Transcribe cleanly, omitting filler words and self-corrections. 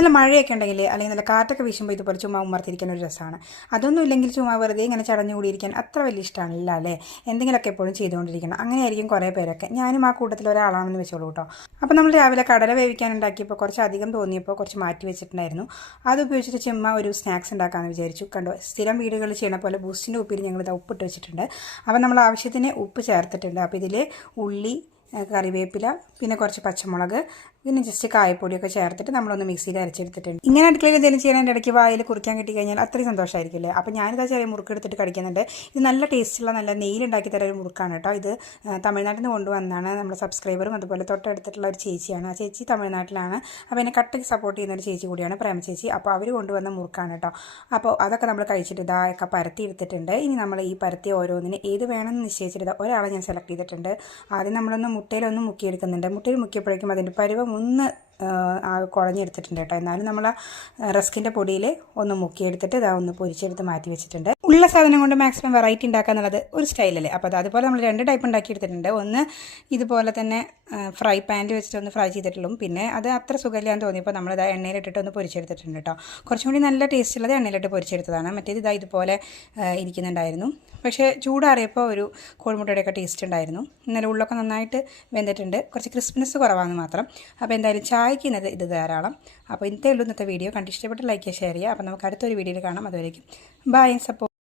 നല്ല മഴയൊക്കെ ഉണ്ടെങ്കിൽ അല്ലെങ്കിൽ നല്ല കാറ്റൊക്കെ വീശുമ്പോൾ ഇതുപോലെ ചുമ്മാ ഉമ്മർത്തിരിക്കാൻ ഒരു രസമാണ്. അതൊന്നും ഇല്ലെങ്കിൽ ചുമ്മാ വെറുതെ ഇങ്ങനെ ചടഞ്ഞു കൂടിയിരിക്കാൻ അത്ര വലിയ ഇഷ്ടമാണില്ല അല്ലേ. എന്തെങ്കിലുമൊക്കെ എപ്പോഴും ചെയ്തുകൊണ്ടിരിക്കണം. അങ്ങനെയായിരിക്കും കുറേ പേരൊക്കെ. ഞാനും ആ കൂട്ടത്തിൽ ഒരാളാണെന്ന് വെച്ചോളൂ കേട്ടോ. അപ്പോൾ നമ്മൾ രാവിലെ കടല വേവിക്കാൻ ഉണ്ടാക്കിയപ്പോൾ കുറച്ച് അധികം തോന്നിയപ്പോൾ കുറച്ച് മാറ്റി വെച്ചിട്ടുണ്ടായിരുന്നു. അത് ഉപയോഗിച്ചിട്ട് ചുമ്മാ ഒരു സ്നാക്സ് ഉണ്ടാക്കാമെന്ന് വിചാരിച്ചു. കണ്ടോ, സ്ഥിരം വീടുകളിൽ ചെയ്യണ പോലെ ബൂസ്റ്റിൻ്റെ ഉപ്പിൽ ഞങ്ങളിത് ഉപ്പിട്ട് വെച്ചിട്ടുണ്ട്. അപ്പോൾ നമ്മൾ ആവശ്യത്തിന് ഉപ്പ് ചേർത്തിട്ടുണ്ട്. അപ്പോൾ ഇതിൽ ഉള്ളി, കറിവേപ്പില, പിന്നെ കുറച്ച് പച്ചമുളക്, പിന്നെ ജസ്റ്റ് കായപ്പൊടിയൊക്കെ ചേർത്തിട്ട് നമ്മളൊന്ന് മിക്സിയിൽ അരച്ചെടുത്തിട്ടുണ്ട്. ഇങ്ങനെ അടുക്കളയിൽ എന്തെങ്കിലും ചെയ്യാൻ ഇടയ്ക്ക് വായിൽ കുറിക്കാൻ കിട്ടി കഴിഞ്ഞാൽ അത്രയും സന്തോഷമായിരിക്കില്ലേ. അപ്പോൾ ഞാനിതാ ചെറിയ മുറുക്ക് എടുത്തിട്ട് കടിക്കുന്നുണ്ട്. ഇത് നല്ല ടേസ്റ്റുള്ള നല്ല നെയ്യിലുണ്ടാക്കി തരാൻ ഒരു മുറുക്കാണ് കേട്ടോ. ഇത് തമിഴ്നാട്ടിൽ നിന്ന് കൊണ്ടുവന്നാണ്. നമ്മുടെ സബ്സ്ക്രൈബറും അതുപോലെ തൊട്ടടുത്തിട്ടുള്ള ഒരു ചേച്ചിയാണ്. ആ ചേച്ചി തമിഴ്നാട്ടിലാണ്. അപ്പോൾ എന്നെ കട്ടയ്ക്ക് സപ്പോർട്ട് ചെയ്യുന്ന ഒരു ചേച്ചി കൂടിയാണ്, പ്രേമ ചേച്ചി. അപ്പോൾ അവർ കൊണ്ടുവന്ന മുറുക്കാണ് കേട്ടോ. അപ്പോൾ അതൊക്കെ നമ്മൾ കഴിച്ചിട്ട് ഇതൊക്കെ പരത്തി എടുത്തിട്ടുണ്ട്. ഇനി നമ്മൾ ഈ പരത്തി ഓരോന്നിന് ഏത് വേണമെന്ന് നിശ്ചയിച്ചിട്ട് ഒരാളെ ഞാൻ സെലക്ട് ചെയ്തിട്ടുണ്ട്. ആദ്യം നമ്മളൊന്ന് മുട്ടയിലൊന്ന് മുക്കിയെടുക്കുന്നുണ്ട്. മുട്ടയിൽ മുക്കിയപ്പോഴേക്കും അതിൻ്റെ പരുവം ഒന്ന് കുഴഞ്ഞെടുത്തിട്ടുണ്ട് കേട്ടോ. എന്നാലും നമ്മൾ റസ്കിൻ്റെ പൊടിയിൽ ഒന്ന് മുക്കിയെടുത്തിട്ട് ഇതാ ഒന്ന് പൊരിച്ചെടുത്ത് മാറ്റി വെച്ചിട്ടുണ്ട്. ഉള്ള സാധനം കൊണ്ട് മാക്സിമം വെറൈറ്റി ഉണ്ടാക്കുക എന്നുള്ളത് ഒരു സ്റ്റൈലല്ലേ. അപ്പോൾ അതുപോലെ നമ്മൾ 2 ടൈപ്പ് ഉണ്ടാക്കിയെടുത്തിട്ടുണ്ട്. ഒന്ന് ഇതുപോലെ തന്നെ ഫ്രൈ പാനിൽ വെച്ചിട്ട് ഒന്ന് ഫ്രൈ ചെയ്തിട്ടുള്ളൂ. പിന്നെ അത് അത്ര സുഖമില്ലാന്ന് തോന്നിയപ്പോൾ നമ്മളിത് എണ്ണയിലിട്ടിട്ട് ഒന്ന് പൊരിച്ചെടുത്തിട്ടുണ്ട് കേട്ടോ. കുറച്ചും കൂടി നല്ല ടേസ്റ്റ് ഉള്ളത് എണ്ണയിലിട്ട് പൊരിച്ചെടുത്തതാണ്. മറ്റേത് ഇതാ ഇതുപോലെ ഇരിക്കുന്നുണ്ടായിരുന്നു. പക്ഷേ ചൂടാറിയപ്പോൾ ഒരു കോഴിമുട്ടയുടെയൊക്കെ ടേസ്റ്റ് ഉണ്ടായിരുന്നു. ഇന്നലെ ഉള്ളൊക്കെ നന്നായിട്ട് വെന്തിട്ടുണ്ട്. കുറച്ച് ക്രിസ്പിനെസ് കുറവാണെന്ന് മാത്രം. അപ്പോൾ എന്തായാലും ചായക്ക് ഇത് ധാരാളം. അപ്പോൾ ഇന്നത്തെ വീഡിയോ കണ്ടിഷ്ടപ്പെട്ട് ലൈക്ക് ചെയ്യുക, ഷെയർ ചെയ്യുക. അപ്പോൾ നമുക്ക് അടുത്തൊരു വീഡിയോയിൽ കാണാം. അതുവരേക്കും ബൈ. സപ്പോർട്ട്.